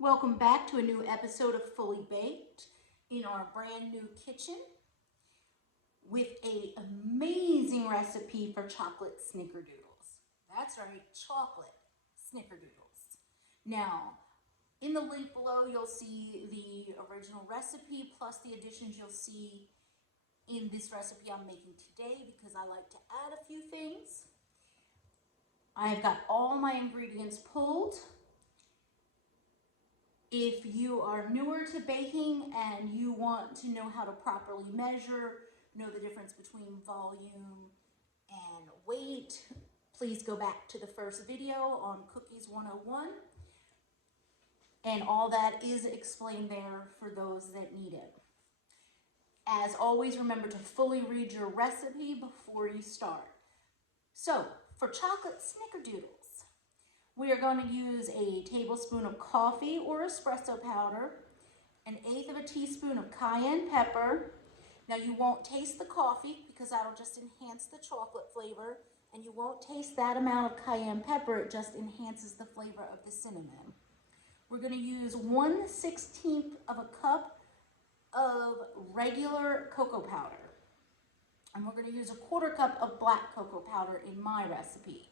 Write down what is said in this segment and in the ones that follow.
Welcome back to a new episode of Fully Baked in our brand new kitchen with an amazing recipe for chocolate snickerdoodles. That's right, chocolate snickerdoodles. Now, in the link below, you'll see the original recipe plus the additions you'll see in this recipe I'm making today because I like to add a few things. I've got all my ingredients pulled. If you are newer to baking and you want to know how to properly measure, know the difference between volume and weight, please go back to the first video on Cookies 101. And all that is explained there for those that need it. As always, remember to fully read your recipe before you start. So, for chocolate snickerdoodles, we are going to use a tablespoon of coffee or espresso powder, an eighth of a teaspoon of cayenne pepper. Now you won't taste the coffee because that'll just enhance the chocolate flavor, and you won't taste that amount of cayenne pepper, it just enhances the flavor of the cinnamon. We're going to use 1/16 of a cup of regular cocoa powder, and we're going to use a 1/4 cup of black cocoa powder in my recipe.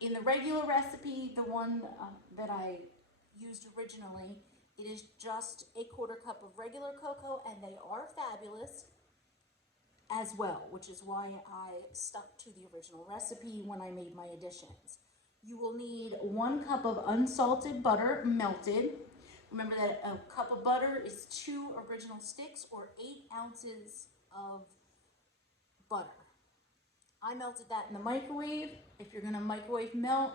In the regular recipe, the one that I used originally, it is just a 1/4 cup of regular cocoa, and they are fabulous as well, which is why I stuck to the original recipe when I made my additions. You will need 1 cup of unsalted butter melted. Remember that a cup of butter is 2 original sticks or 8 ounces of butter. I melted that in the microwave. If you're gonna microwave melt,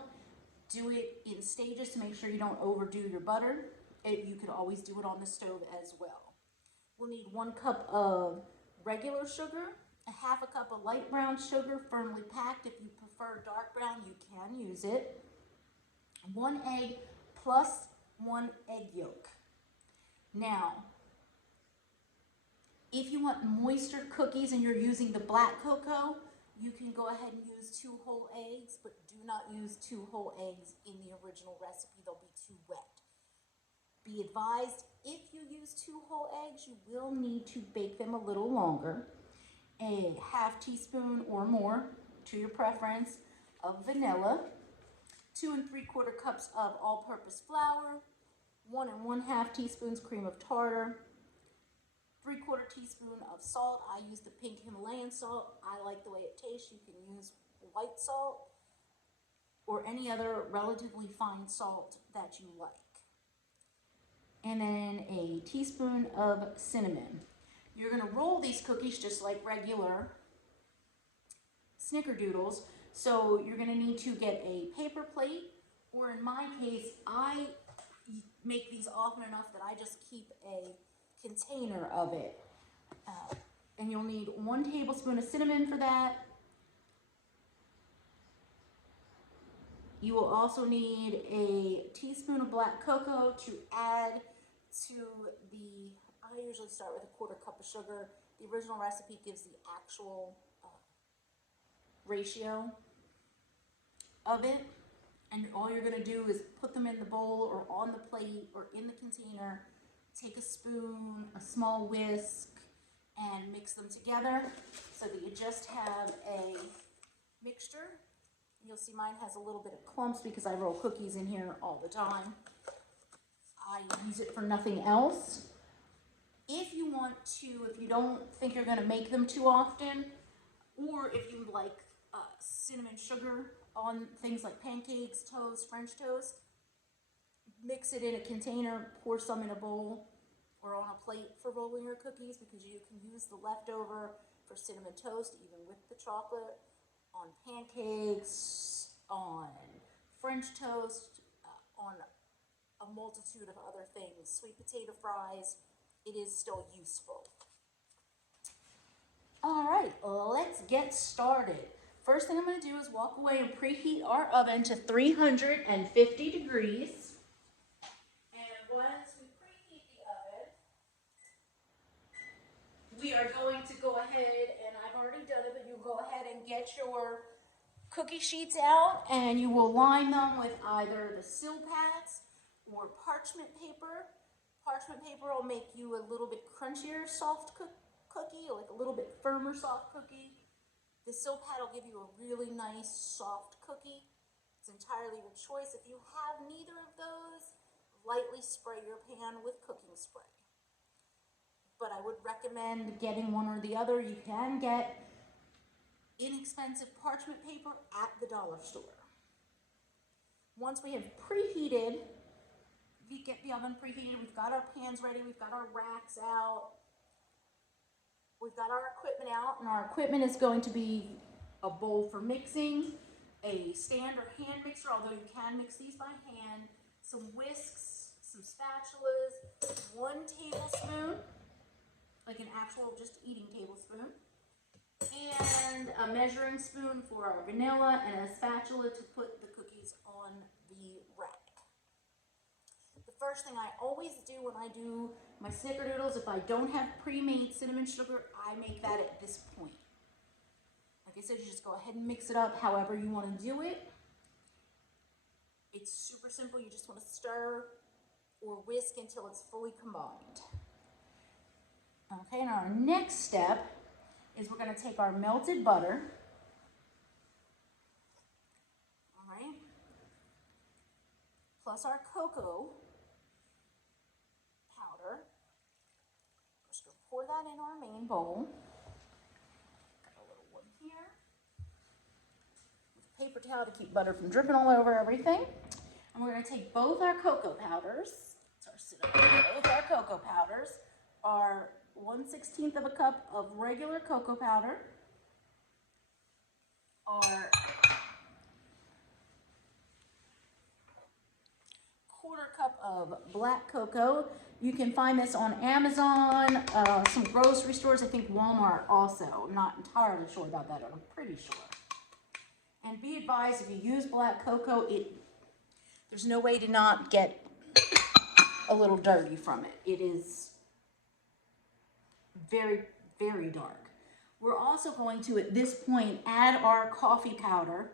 do it in stages to make sure you don't overdo your butter. You could always do it on the stove as well. We'll need 1 cup of regular sugar, a 1/2 cup of light brown sugar, firmly packed. If you prefer dark brown, you can use it. 1 egg plus 1 egg yolk. Now, if you want moister cookies and you're using the black cocoa, you can go ahead and use 2 whole eggs, but do not use 2 whole eggs in the original recipe. They'll be too wet. Be advised, if you use 2 whole eggs, you will need to bake them a little longer. A 1/2 teaspoon or more, to your preference, of vanilla, 2 3/4 cups of all-purpose flour, 1 1/2 teaspoons cream of tartar, 3/4 teaspoon of salt. I use the pink Himalayan salt. I like the way it tastes. You can use white salt or any other relatively fine salt that you like. And then a teaspoon of cinnamon. You're gonna roll these cookies just like regular snickerdoodles. So you're gonna need to get a paper plate, or in my case, I make these often enough that I just keep a container of it. And you'll need 1 tablespoon of cinnamon for that. You will also need a teaspoon of black cocoa to add to the, I usually start with a 1/4 cup of sugar. The original recipe gives the actual ratio of it. And all you're gonna do is put them in the bowl or on the plate or in the container. Take a spoon, a small whisk, and mix them together so that you just have a mixture. You'll see mine has a little bit of clumps because I roll cookies in here all the time. I use it for nothing else. If you want to, if you don't think you're gonna make them too often, or if you like cinnamon sugar on things like pancakes, toast, French toast, mix it in a container, pour some in a bowl or on a plate for rolling your cookies, because you can use the leftover for cinnamon toast, even with the chocolate, on pancakes, on French toast, on a multitude of other things, sweet potato fries. It is still useful. All right, let's get started. First thing I'm going to do is walk away and preheat our oven to 350 degrees. And once we preheat the oven, we are going to go ahead, and I've already done it, but you'll go ahead and get your cookie sheets out, and you will line them with either the Silpats or parchment paper. Parchment paper will make you a little bit crunchier soft cookie, like a little bit firmer soft cookie. The Silpat will give you a really nice soft cookie. It's entirely your choice. If you have neither of those, lightly spray your pan with cooking spray. But I would recommend getting one or the other. You can get inexpensive parchment paper at the dollar store. Once we have preheated, we get the oven preheated, we've got our pans ready, we've got our racks out, we've got our equipment out, and our equipment is going to be a bowl for mixing, a stand or hand mixer, although you can mix these by hand, some whisks, some spatulas, 1 tablespoon, like an actual just eating tablespoon, and a measuring spoon for our vanilla, and a spatula to put the cookies on the rack. The first thing I always do when I do my snickerdoodles, if I don't have pre-made cinnamon sugar, I make that at this point. Like I said, you just go ahead and mix it up however you want to do it. It's super simple. You just want to stir or whisk until it's fully combined. Okay, and our next step is we're going to take our melted butter, all right, plus our cocoa powder. We're just going to pour that in our main bowl. Got a little one here. With a paper towel to keep butter from dripping all over everything. And we're going to take both our cocoa powders, it's our cinnamon, both our cocoa powders, our 1/16 of a cup of regular cocoa powder, our 1/4 cup of black cocoa. You can find this on Amazon, some grocery stores, I think Walmart also. I'm not entirely sure about that, but I'm pretty sure. And be advised, if you use black cocoa, there's no way to not get a little dirty from it. It is very, very dark. We're also going to, at this point, add our coffee powder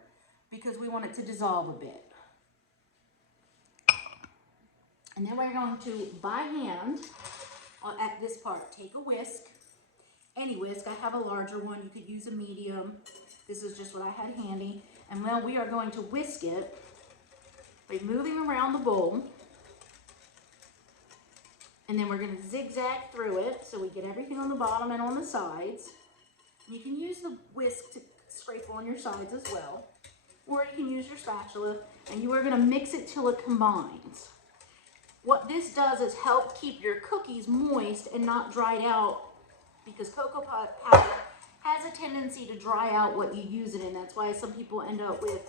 because we want it to dissolve a bit. And then we're going to, by hand, at this part, take a whisk, any whisk. I have a larger one. You could use a medium. This is just what I had handy. And well, we are going to whisk it by moving around the bowl. And then we're going to zigzag through it so we get everything on the bottom and on the sides. You can use the whisk to scrape on your sides as well. Or you can use your spatula, and you are going to mix it till it combines. What this does is help keep your cookies moist and not dried out, because cocoa powder has a tendency to dry out what you use it in. That's why some people end up with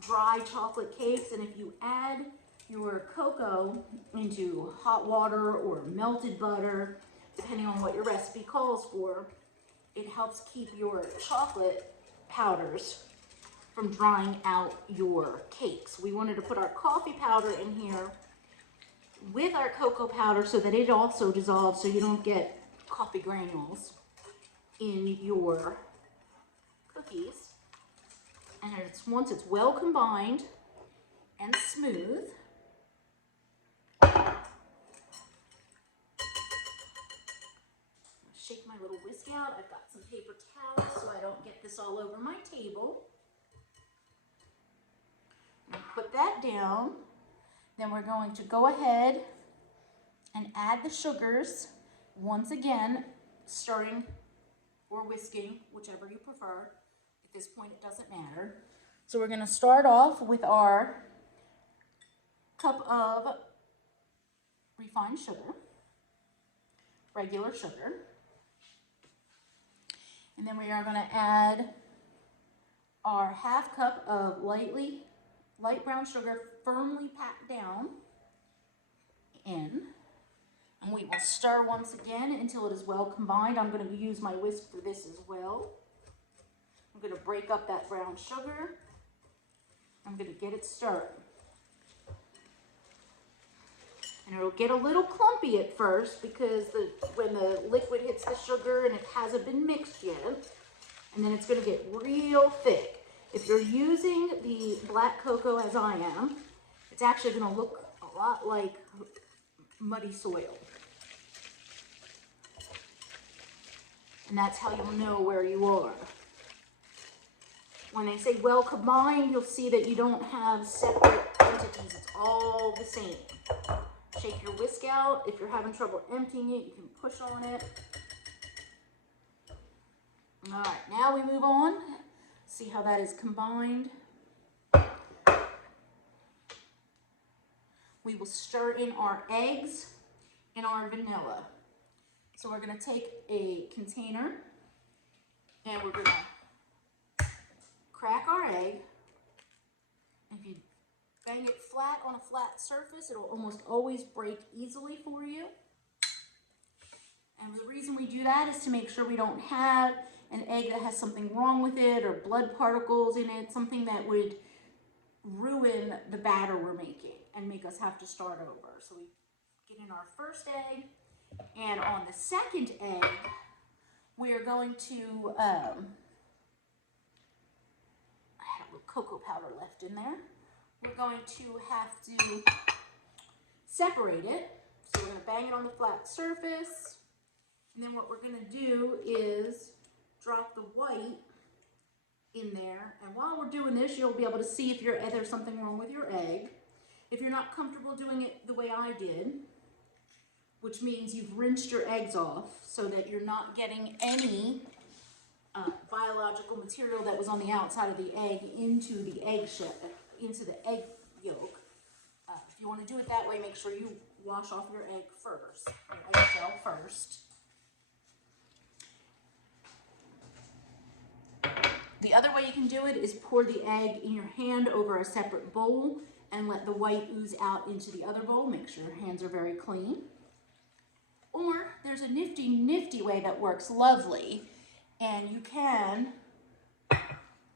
dry chocolate cakes. And if you add your cocoa into hot water or melted butter, depending on what your recipe calls for, it helps keep your chocolate powders from drying out your cakes. We wanted to put our coffee powder in here with our cocoa powder so that it also dissolves, so you don't get coffee granules in your cookies. And once it's well combined and smooth, shake my little whisk out. I've got some paper towels so I don't get this all over my table. Put that down. Then we're going to go ahead and add the sugars, once again, stirring or whisking, whichever you prefer. At this point, it doesn't matter. So we're going to start off with our cup of refined sugar, regular sugar. And then we are going to add our 1/2 cup of light brown sugar, firmly packed down in. And we will stir once again until it is well combined. I'm going to use my whisk for this as well. I'm going to break up that brown sugar. I'm going to get it stirred. And it'll get a little clumpy at first because when the liquid hits the sugar and it hasn't been mixed yet. And then it's going to get real thick. If you're using the black cocoa as I am, it's actually going to look a lot like muddy soil. And that's how you'll know where you are. When they say well combined, you'll see that you don't have separate entities. It's all the same. Shake your whisk out. If you're having trouble emptying it, you can push on it. All right, now we move on. See how that is combined. We will stir in our eggs and our vanilla. So we're going to take a container and we're going to crack our egg. If you bang it flat on a flat surface, it'll almost always break easily for you. And the reason we do that is to make sure we don't have an egg that has something wrong with it or blood particles in it, something that would ruin the batter we're making and make us have to start over. So we get in our first egg, and on the second egg, we are going to, I had a little cocoa powder left in there. We're going to have to separate it. So we're going to bang it on the flat surface. And then what we're going to do is drop the white in there. And while we're doing this, you'll be able to see if there's something wrong with your egg. If you're not comfortable doing it the way I did, which means you've rinsed your eggs off so that you're not getting any biological material that was on the outside of the egg into the egg yolk. If you want to do it that way, make sure you wash off your egg first, your egg shell first. The other way you can do it is pour the egg in your hand over a separate bowl and let the white ooze out into the other bowl. Make sure your hands are very clean. Or there's a nifty way that works lovely, and you can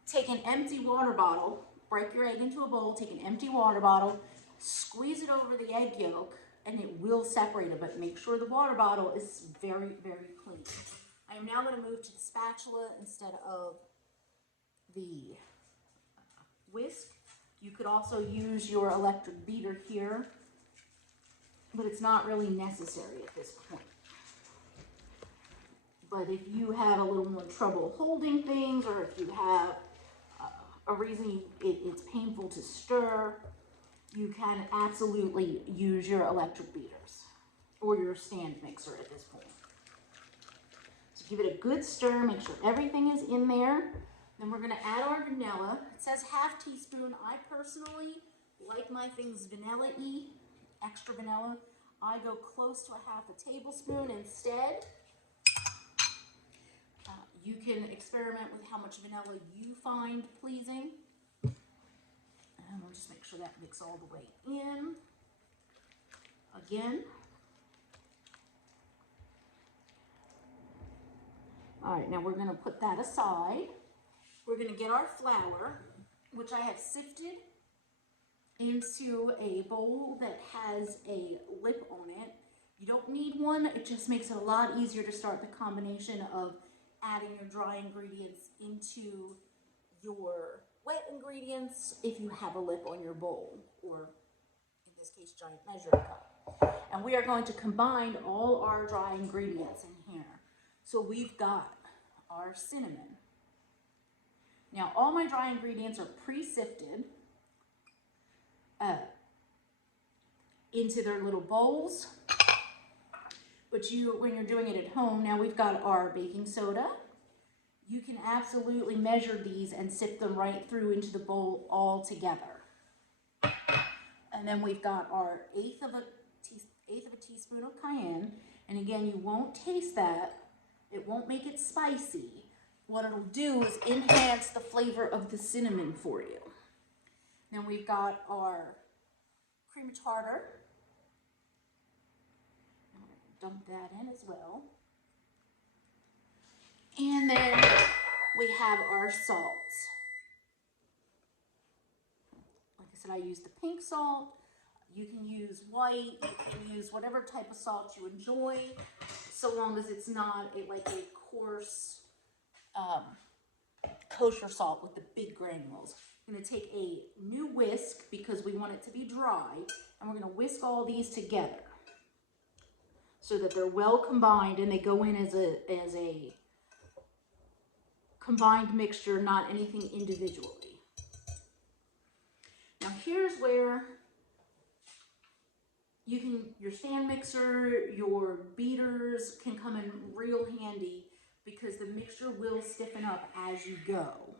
take an empty water bottle, break your egg into a bowl, take an empty water bottle, squeeze it over the egg yolk, and it will separate it, but make sure the water bottle is very, very clean. I am now going to move to the spatula instead of the whisk. You could also use your electric beater here, but it's not really necessary at this point. But if you have a little more trouble holding things, or if you have a reason it's painful to stir, you can absolutely use your electric beaters or your stand mixer at this point. So give it a good stir, make sure everything is in there. Then we're going to add our vanilla. It says half teaspoon. I personally like my things vanilla-y, extra vanilla. I go close to a half a tablespoon instead. You can experiment with how much vanilla you find pleasing. And we'll just make sure that mix all the way in. Again. All right, now we're going to put that aside. We're going to get our flour, which I have sifted into a bowl that has a lip on it. You don't need one. It just makes it a lot easier to start the combination of adding your dry ingredients into your wet ingredients if you have a lip on your bowl, or in this case, giant measuring cup. And we are going to combine all our dry ingredients in here. So we've got our cinnamon. Now, all my dry ingredients are pre-sifted into their little bowls. But when you're doing it at home, now we've got our baking soda. You can absolutely measure these and sift them right through into the bowl all together. And then we've got our eighth of a teaspoon of cayenne. And again, you won't taste that. It won't make it spicy. What it'll do is enhance the flavor of the cinnamon for you. Then we've got our cream of tartar. Dump that in as well. And then we have our salt. Like I said, I use the pink salt. You can use white, you can use whatever type of salt you enjoy, so long as it's not like a coarse kosher salt with the big granules. I'm going to take a new whisk because we want it to be dry, and we're going to whisk all these together so that they're well combined and they go in as a combined mixture, not anything individually. Now here's where your stand mixer, your beaters can come in real handy because the mixture will stiffen up as you go.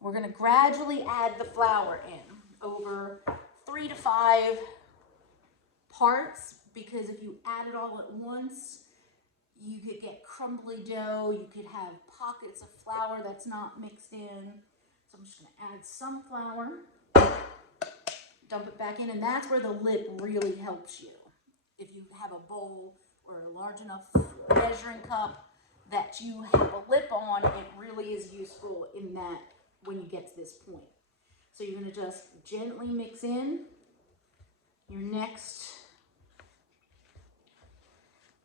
We're going to gradually add the flour in over 3 to 5 parts, because if you add it all at once, you could get crumbly dough, you could have pockets of flour that's not mixed in. So I'm just going to add some flour, dump it back in, and that's where the lip really helps you. If you have a bowl or a large enough measuring cup that you have a lip on, it really is useful in that when you get to this point. So you're going to just gently mix in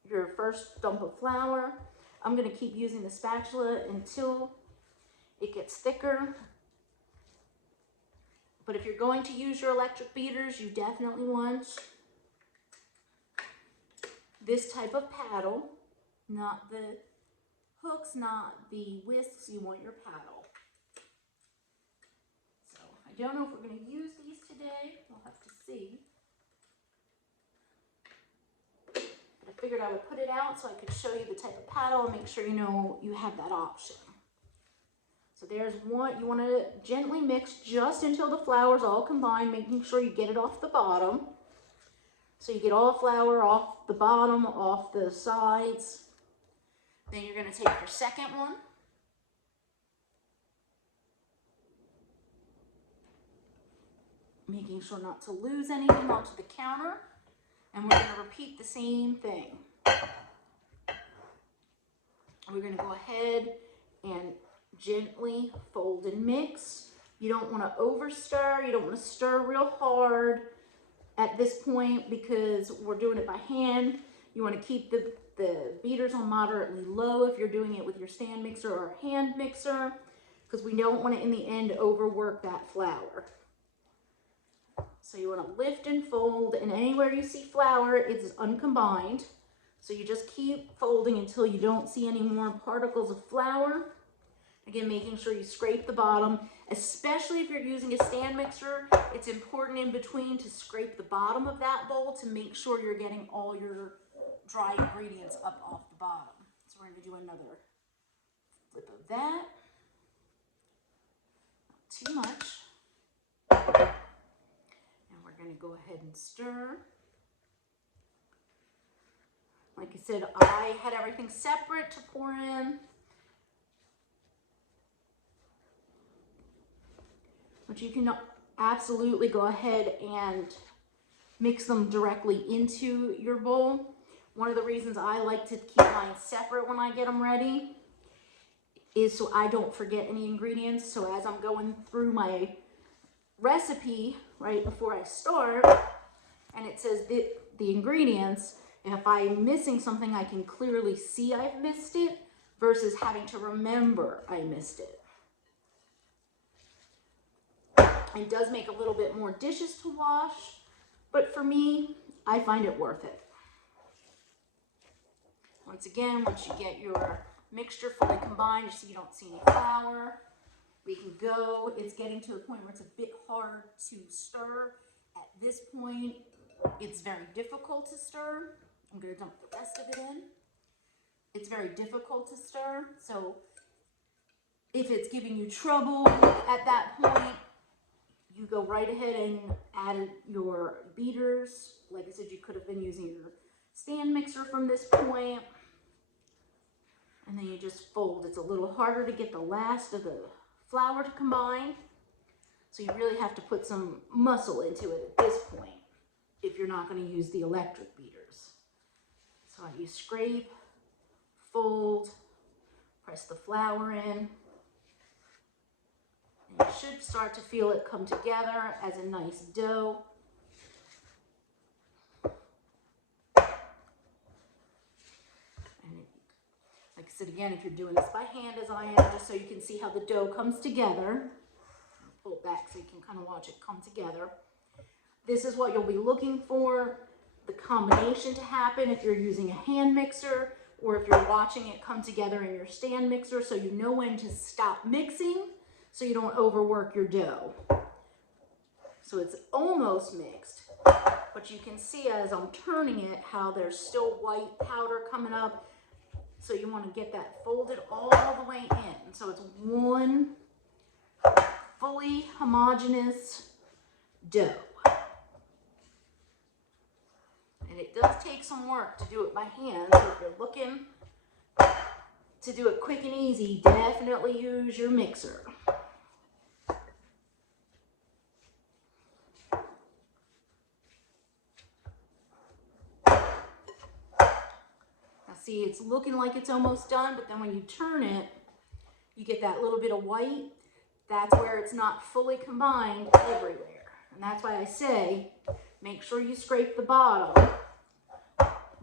your first dump of flour. I'm going to keep using the spatula until it gets thicker. But if you're going to use your electric beaters, you definitely want this type of paddle, not the hooks, not the whisks. You want your paddle. So I don't know if we're going to use these today. We'll have to see. But I figured I would put it out so I could show you the type of paddle and make sure you know you have that option. So there's one. You want to gently mix just until the flour's all combined, making sure you get it off the bottom. So you get all the flour off the bottom, off the sides. Then you're going to take your second one. Making sure not to lose anything onto the counter. And we're going to repeat the same thing. We're going to go ahead and gently fold and mix. You don't want to over stir. You don't want to stir real hard at this point because we're doing it by hand. You want to keep the beaters on moderately low if you're doing it with your stand mixer or hand mixer, because we don't want to in the end overwork that flour. So you want to lift and fold, and anywhere you see flour, it's uncombined. So you just keep folding until you don't see any more particles of flour. Again, making sure you scrape the bottom, especially if you're using a stand mixer. It's important in between to scrape the bottom of that bowl to make sure you're getting all your dry ingredients up off the bottom. So we're going to do another flip of that. Not too much. And we're going to go ahead and stir. Like I said, I had everything separate to pour in. But you can absolutely go ahead and mix them directly into your bowl. One of the reasons I like to keep mine separate when I get them ready is so I don't forget any ingredients. So as I'm going through my recipe right before I start, and it says the ingredients, and if I'm missing something, I can clearly see I've missed it versus having to remember I missed it. It does make a little bit more dishes to wash, but for me, I find it worth it. Once again, once you get your mixture fully combined, you see you don't see any flour, we can go. It's getting to a point where it's a bit hard to stir. At this point, it's very difficult to stir. I'm going to dump the rest of it in. It's very difficult to stir, so if it's giving you trouble at that point, you go right ahead and add your beaters. Like I said, you could have been using your stand mixer from this point. And then you just fold. It's a little harder to get the last of the flour to combine. So you really have to put some muscle into it at this point if you're not going to use the electric beaters. So you scrape, fold, press the flour in. You should start to feel it come together as a nice dough. And like I it again if you're doing this by hand as I am, just so you can see how the dough comes together. I'll pull it back so you can kind of watch it come together. This is what you'll be looking for, the combination to happen if you're using a hand mixer or if you're watching it come together in your stand mixer, so you know when to stop mixing so you don't overwork your dough. So it's almost mixed, but you can see as I'm turning it how there's still white powder coming up. So you want to get that folded all the way in. So it's one fully homogeneous dough. And it does take some work to do it by hand. So if you're looking to do it quick and easy, definitely use your mixer. See, it's looking like it's almost done, but then when you turn it, you get that little bit of white. That's where it's not fully combined everywhere. And that's why I say, make sure you scrape the bottom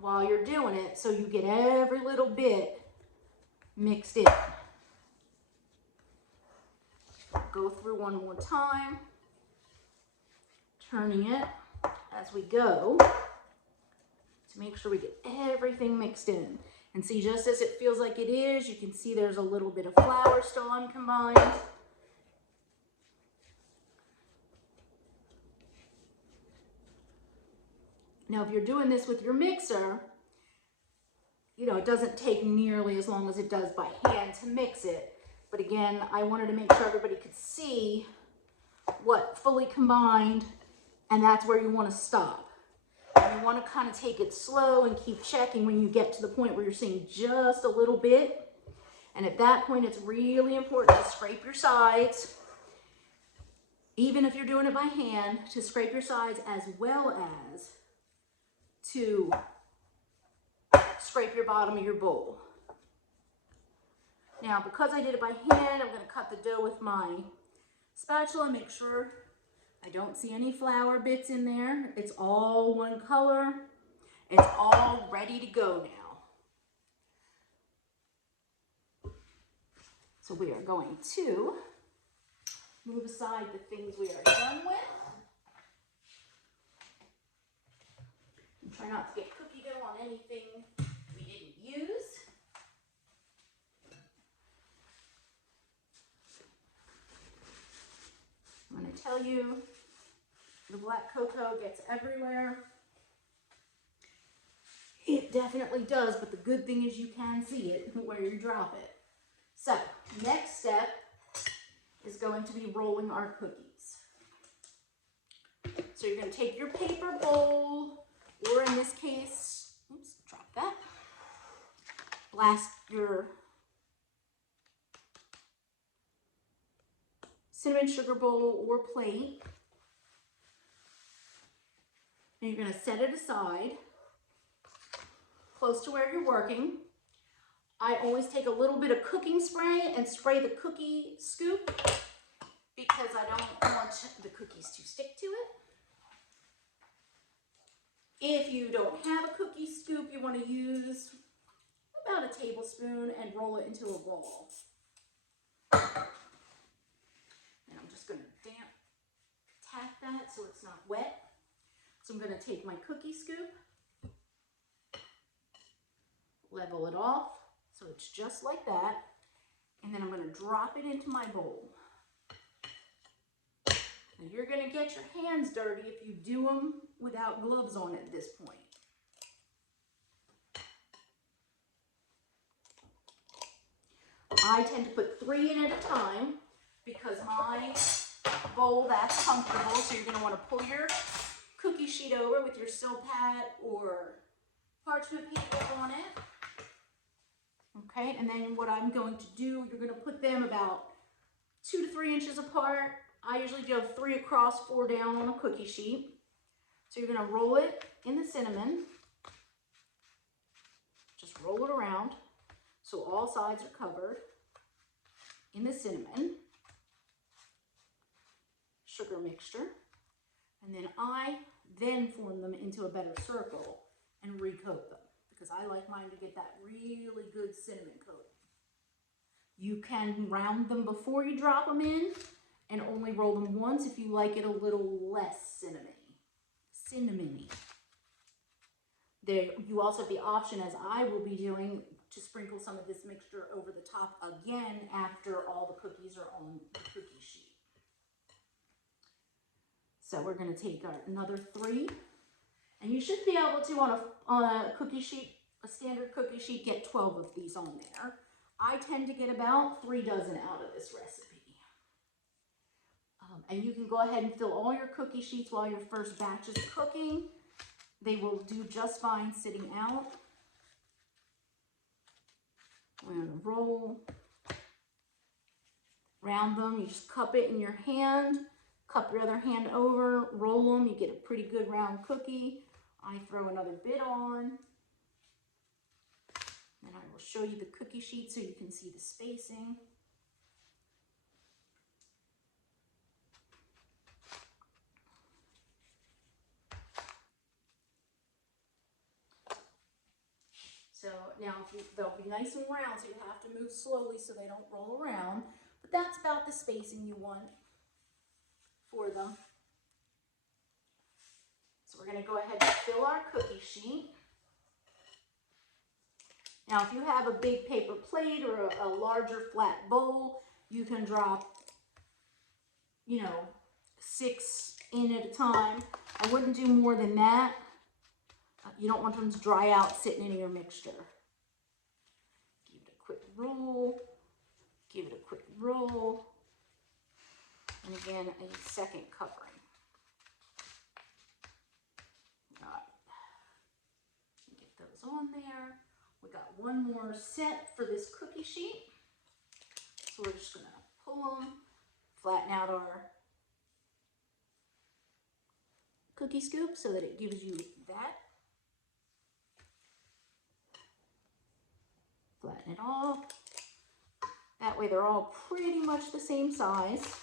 while you're doing it so you get every little bit mixed in. Go through one more time, turning it as we go, to make sure we get everything mixed in. And see, just as it feels like it is, you can see there's a little bit of flour still uncombined. Now, if you're doing this with your mixer, you know, it doesn't take nearly as long as it does by hand to mix it. But again, I wanted to make sure everybody could see what fully combined, and that's where you want to stop. You want to kind of take it slow and keep checking when you get to the point where you're seeing just a little bit. And at that point, it's really important to scrape your sides, even if you're doing it by hand, to scrape your sides as well as to scrape your bottom of your bowl. Now, because I did it by hand, I'm going to cut the dough with my spatula and make sure I don't see any flour bits in there. It's all one color. It's all ready to go now. So we are going to move aside the things we are done with. And try not to get cookie dough on anything we didn't use. I'm going to tell you, the black cocoa gets everywhere. It definitely does, but the good thing is you can see it where you drop it. So, next step is going to be rolling our cookies. So you're going to take your paper bowl, or in this case, oops, drop that. Blast your cinnamon sugar bowl or plate. And you're going to set it aside close to where you're working. I always take a little bit of cooking spray and spray the cookie scoop because I don't want the cookies to stick to it. If you don't have a cookie scoop, you want to use about a tablespoon and roll it into a ball. And I'm just going to damp tap that so it's not wet. So I'm going to take my cookie scoop, level it off so it's just like that, and then I'm going to drop it into my bowl. Now you're going to get your hands dirty if you do them without gloves on at this point. I tend to put 3 in at a time because my bowl that's comfortable, so you're going to want to pull your cookie sheet over with your Silpat or parchment paper on it. Okay, and then what I'm going to do, you're going to put them about 2 to 3 inches apart. I usually do 3 across, 4 down on a cookie sheet. So you're going to roll it in the cinnamon. Just roll it around so all sides are covered in the cinnamon sugar mixture. And then I form them into a better circle and recoat them. because I like mine to get that really good cinnamon coat. You can round them before you drop them in and only roll them once if you like it a little less cinnamony. There, you also have the option, as I will be doing, to sprinkle some of this mixture over the top again after all the cookies are on the cookie sheet. So we're going to take another 3, and you should be able to, on a cookie sheet, a standard cookie sheet, get 12 of these on there. I tend to get about 3 dozen out of this recipe. And you can go ahead and fill all your cookie sheets while your first batch is cooking. They will do just fine sitting out. We're going to roll, round them. You just cup it in your hand, cup your other hand over, roll them. You get a pretty good round cookie. I throw another bit on. And I will show you the cookie sheet so you can see the spacing. So now they'll be nice and round, so you have to move slowly so they don't roll around. But that's about the spacing you want for them. So we're going to go ahead and fill our cookie sheet. Now, if you have a big paper plate or a larger flat bowl, you can drop, 6 in at a time. I wouldn't do more than that. You don't want them to dry out sitting in your mixture. Give it a quick roll. Give it a quick roll. And again, a second covering. All right. Get those on there. We got one more set for this cookie sheet. So we're just going to pull them, flatten out our cookie scoop so that it gives you that. Flatten it off. That way they're all pretty much the same size.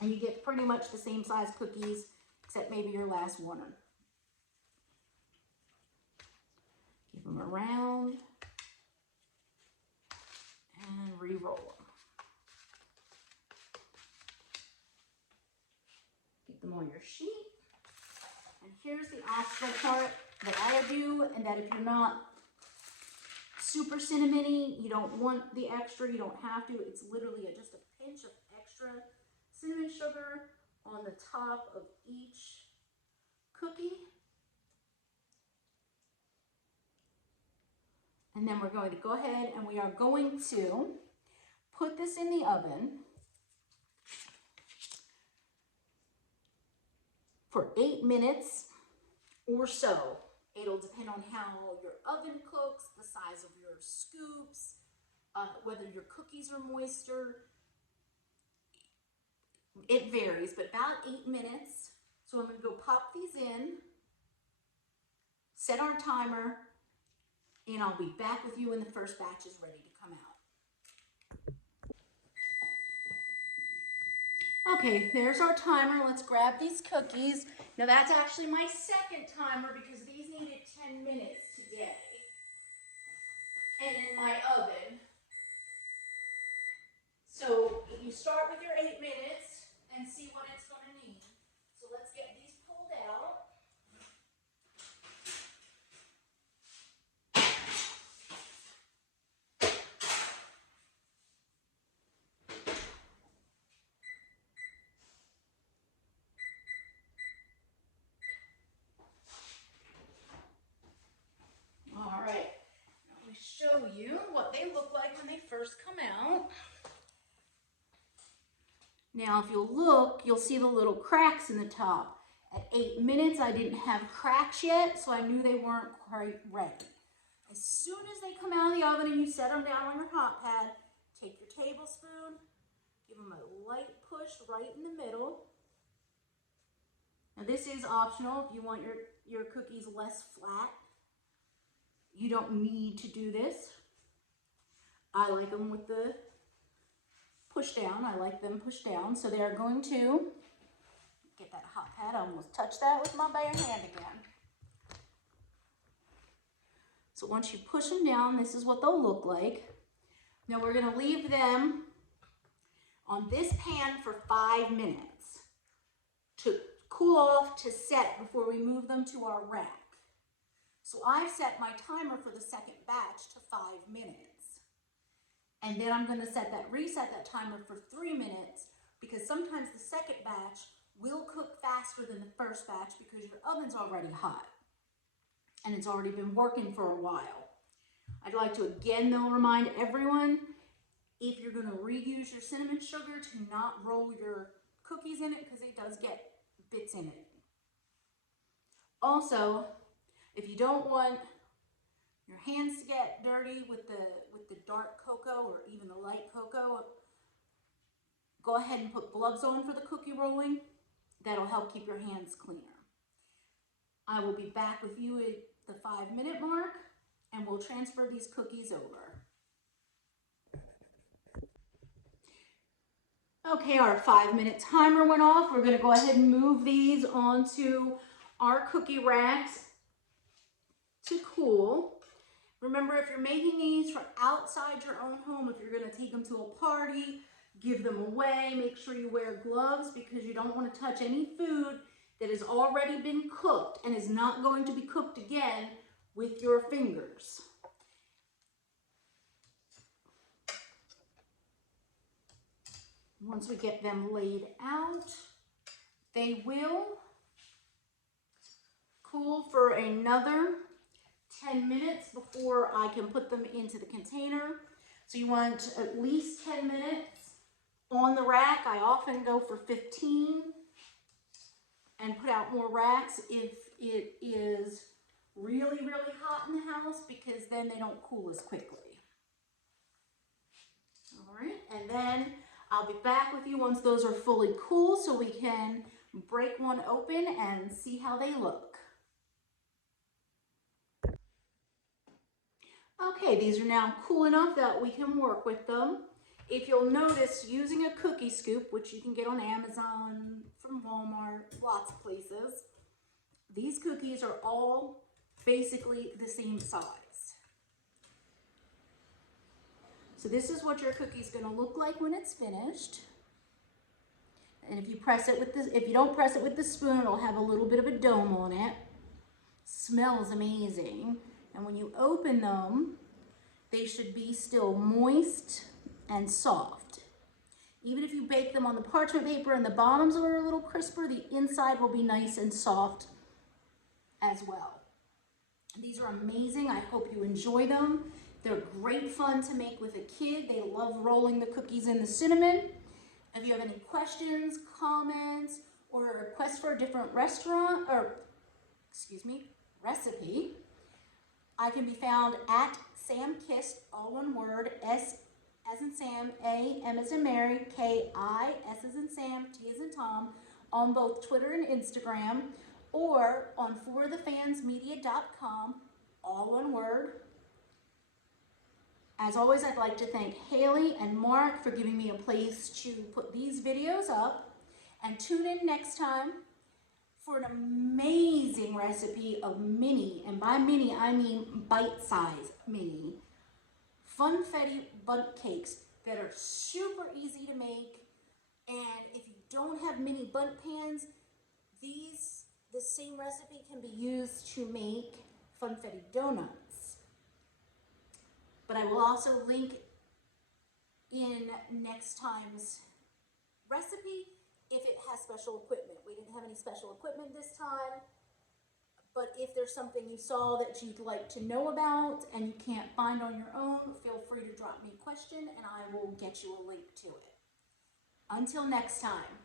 And you get pretty much the same size cookies, except maybe your last one. Give them a round and re-roll them. Get them on your sheet. And here's the optional part that I do, and that if you're not super cinnamony, you don't want the extra, you don't have to. It's literally just a pinch of extra cinnamon sugar on the top of each cookie. And then we're going to go ahead and we are going to put this in the oven for 8 minutes or so. It'll depend on how your oven cooks, the size of your scoops, whether your cookies are moister. It varies, but about 8 minutes. So I'm going to go pop these in, set our timer, and I'll be back with you when the first batch is ready to come out. Okay, there's our timer. Let's grab these cookies. Now that's actually my second timer because these needed 10 minutes today. And in my oven. So you start with your 8 minutes and see what it's going to need. So let's get these pulled out. All right, now let me show you what they look like when they first come out. Now, if you look, you'll see the little cracks in the top. At 8 minutes, I didn't have cracks yet, so I knew they weren't quite ready. As soon as they come out of the oven and you set them down on your hot pad, take your tablespoon, give them a light push right in the middle. Now, this is optional if you want your cookies less flat. You don't need to do this. I like them with the push down. I like them pushed down. So they're going to get that hot pad. I almost touched that with my bare hand again. So once you push them down, this is what they'll look like. Now we're gonna leave them on this pan for 5 minutes to cool off, to set before we move them to our rack. So I've set my timer for the second batch to 5 minutes. And then I'm gonna reset that timer for 3 minutes, because sometimes the second batch will cook faster than the first batch because your oven's already hot and it's already been working for a while. I'd like to again though remind everyone, if you're gonna reuse your cinnamon sugar, to not roll your cookies in it because it does get bits in it. Also, if you don't want your hands to get dirty with the dark cocoa or even the light cocoa, go ahead and put gloves on for the cookie rolling. That'll help keep your hands cleaner. I will be back with you at the 5-minute mark and we'll transfer these cookies over. Okay, our 5-minute timer went off. We're gonna go ahead and move these onto our cookie racks to cool. Remember, if you're making these for outside your own home, if you're gonna take them to a party, give them away, make sure you wear gloves because you don't wanna touch any food that has already been cooked and is not going to be cooked again with your fingers. Once we get them laid out, they will cool for another 10 minutes before I can put them into the container. So you want at least 10 minutes on the rack. I often go for 15 and put out more racks if it is really, really hot in the house, because then they don't cool as quickly. All right, and then I'll be back with you once those are fully cool so we can break one open and see how they look. Okay, these are now cool enough that we can work with them. If you'll notice, using a cookie scoop, which you can get on Amazon, from Walmart, lots of places, these cookies are all basically the same size. So this is what your cookie's gonna look like when it's finished. And if you press it with this, if you don't press it with the spoon, it'll have a little bit of a dome on it. Smells amazing. And when you open them, they should be still moist and soft. Even if you bake them on the parchment paper and the bottoms are a little crisper, the inside will be nice and soft as well. These are amazing. I hope you enjoy them. They're great fun to make with a kid. They love rolling the cookies in the cinnamon. If you have any questions, comments, or a request for a different recipe, I can be found at Sam Kist, all one word, S as in Sam, A, M as in Mary, K, I, S as in Sam, T as in Tom, on both Twitter and Instagram, or on forthefansmedia.com, all one word. As always, I'd like to thank Haley and Mark for giving me a place to put these videos up, and tune in next time for an amazing recipe of mini, and by mini I mean bite-sized mini, funfetti bundt cakes that are super easy to make. And if you don't have mini bundt pans, the same recipe can be used to make funfetti donuts. But I will also link in next time's recipe if it has special equipment. We didn't have any special equipment this time, but if there's something you saw that you'd like to know about and you can't find on your own, feel free to drop me a question and I will get you a link to it. Until next time.